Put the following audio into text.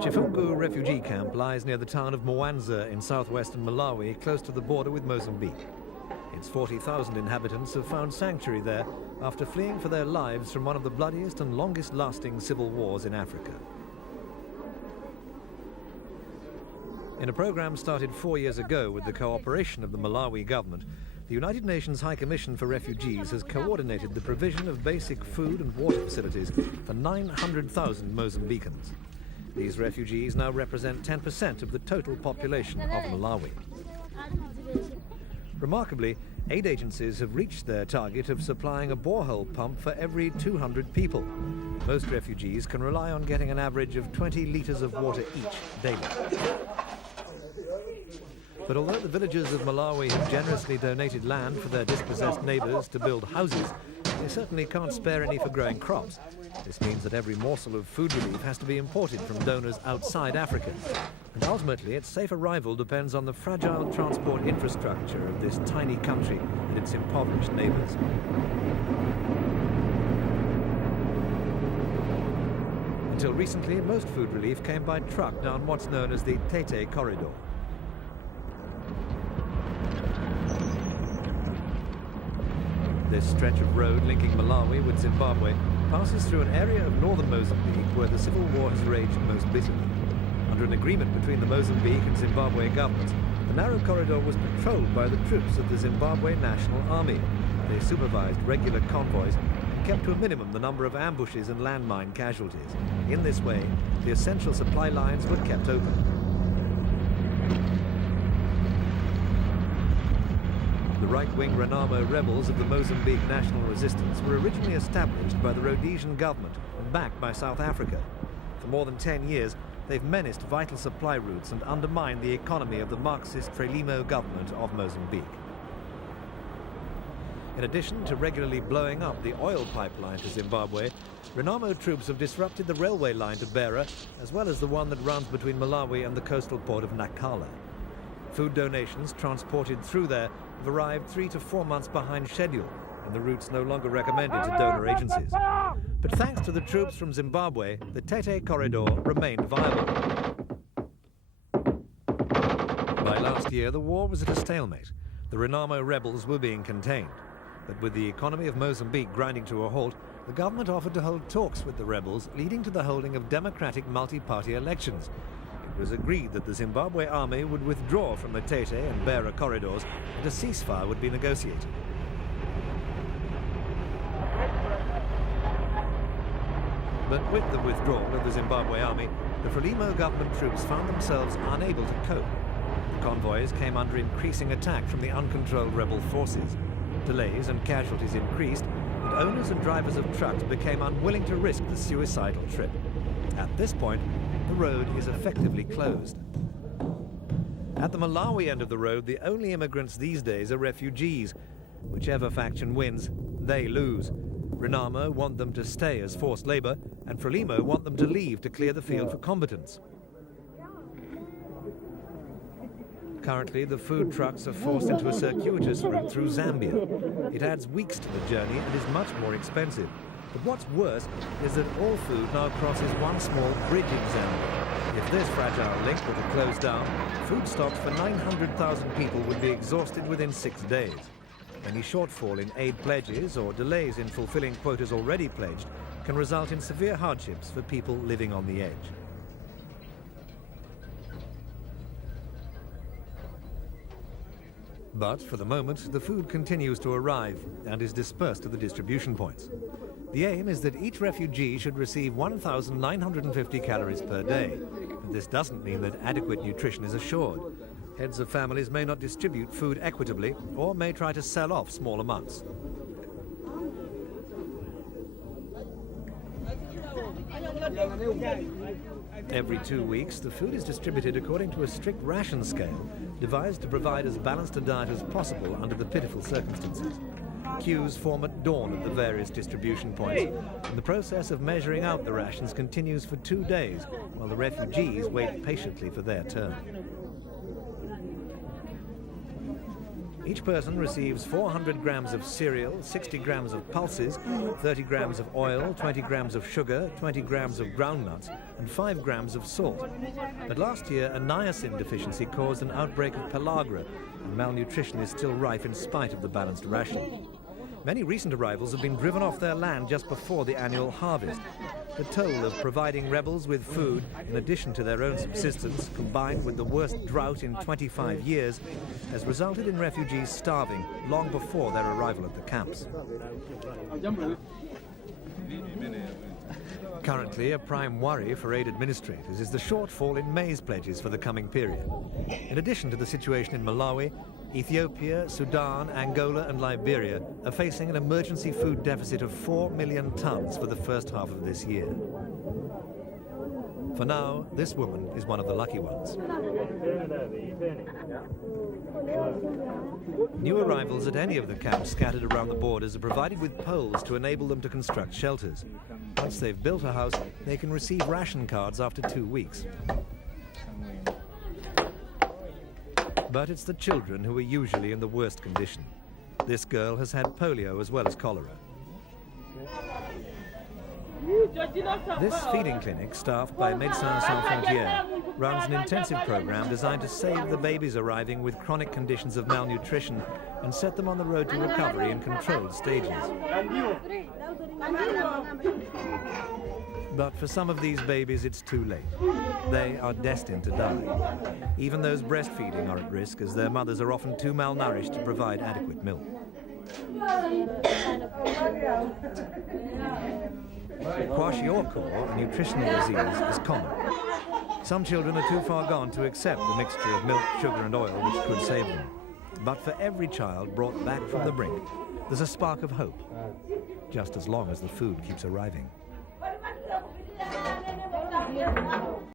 Chifungu refugee camp lies near the town of Mwanza in southwestern Malawi, close to the border with Mozambique. Its 40,000 inhabitants have found sanctuary there after fleeing for their lives from one of the bloodiest and longest-lasting civil wars in Africa. In a program started 4 years ago with the cooperation of the Malawi government, the United Nations High Commission for Refugees has coordinated the provision of basic food and water facilities for 900,000 Mozambicans. These refugees now represent 10% of the total population of Malawi. Remarkably, aid agencies have reached their target of supplying a borehole pump for every 200 people. Most refugees can rely on getting an average of 20 litres of water each daily. But although the villagers of Malawi have generously donated land for their dispossessed neighbours to build houses, they certainly can't spare any for growing crops. This means that every morsel of food relief has to be imported from donors outside Africa. And ultimately, its safe arrival depends on the fragile transport infrastructure of this tiny country and its impoverished neighbours. Until recently, most food relief came by truck down what's known as the Tete corridor. This stretch of road linking Malawi with Zimbabwe passes through an area of northern Mozambique where the civil war has raged most bitterly. Under an agreement between the Mozambique and Zimbabwe governments, the narrow corridor was patrolled by the troops of the Zimbabwe National Army. They supervised regular convoys and kept to a minimum the number of ambushes and landmine casualties. In this way, the essential supply lines were kept open. The right-wing Renamo rebels of the Mozambique National Resistance were originally established by the Rhodesian government and backed by South Africa. For more than 10 years, they've menaced vital supply routes and undermined the economy of the Marxist Frelimo government of Mozambique. In addition to regularly blowing up the oil pipeline to Zimbabwe, Renamo troops have disrupted the railway line to Beira, as well as the one that runs between Malawi and the coastal port of Nacala. Food donations transported through there have arrived 3 to 4 months behind schedule, and the routes no longer recommended to donor agencies. But thanks to the troops from Zimbabwe, the Tete corridor remained viable. By last year, the war was at a stalemate. The Renamo rebels were being contained. But with the economy of Mozambique grinding to a halt, the government offered to hold talks with the rebels, leading to the holding of democratic multi-party elections. It was agreed that the Zimbabwe army would withdraw from the Tete and Beira corridors and a ceasefire would be negotiated. But with the withdrawal of the Zimbabwe army, the Frelimo government troops found themselves unable to cope. The convoys came under increasing attack from the uncontrolled rebel forces. Delays and casualties increased, and owners and drivers of trucks became unwilling to risk the suicidal trip. At this point, the road is effectively closed. At the Malawi end of the road, the only immigrants these days are refugees. Whichever faction wins, they lose. Renamo want them to stay as forced labor, and Frelimo want them to leave to clear the field for combatants. Currently, the food trucks are forced into a circuitous route through Zambia. It adds weeks to the journey and is much more expensive. But what's worse is that all food now crosses one small bridge in Zambia. If this fragile link were to close down, food stocks for 900,000 people would be exhausted within 6 days. Any shortfall in aid pledges or delays in fulfilling quotas already pledged can result in severe hardships for people living on the edge. But for the moment, the food continues to arrive and is dispersed to the distribution points. The aim is that each refugee should receive 1,950 calories per day. But this doesn't mean that adequate nutrition is assured. Heads of families may not distribute food equitably or may try to sell off small amounts. Every 2 weeks, the food is distributed according to a strict ration scale, devised to provide as balanced a diet as possible under the pitiful circumstances. Queues form at dawn at the various distribution points, and the process of measuring out the rations continues for 2 days, while the refugees wait patiently for their turn. Each person receives 400 grams of cereal, 60 grams of pulses, 30 grams of oil, 20 grams of sugar, 20 grams of groundnuts, and 5 grams of salt. But last year, a niacin deficiency caused an outbreak of pellagra, and malnutrition is still rife in spite of the balanced ration. Many recent arrivals have been driven off their land just before the annual harvest. The toll of providing rebels with food, in addition to their own subsistence, combined with the worst drought in 25 years, has resulted in refugees starving long before their arrival at the camps. Currently, a prime worry for aid administrators is the shortfall in maize pledges for the coming period. In addition to the situation in Malawi, Ethiopia, Sudan, Angola and Liberia are facing an emergency food deficit of 4 million tons for the first half of this year. For now, this woman is one of the lucky ones. New arrivals at any of the camps scattered around the borders are provided with poles to enable them to construct shelters. Once they've built a house, they can receive ration cards after 2 weeks. But it's the children who are usually in the worst condition. This girl has had polio as well as cholera. This feeding clinic, staffed by Médecins Sans Frontières, runs an intensive program designed to save the babies arriving with chronic conditions of malnutrition and set them on the road to recovery in controlled stages. But for some of these babies, it's too late. They are destined to die. Even those breastfeeding are at risk, as their mothers are often too malnourished to provide adequate milk. Kwashiorkor, a nutritional disease, is common. Some children are too far gone to accept the mixture of milk, sugar and oil which could save them. But for every child brought back from the brink, there's a spark of hope, just as long as the food keeps arriving.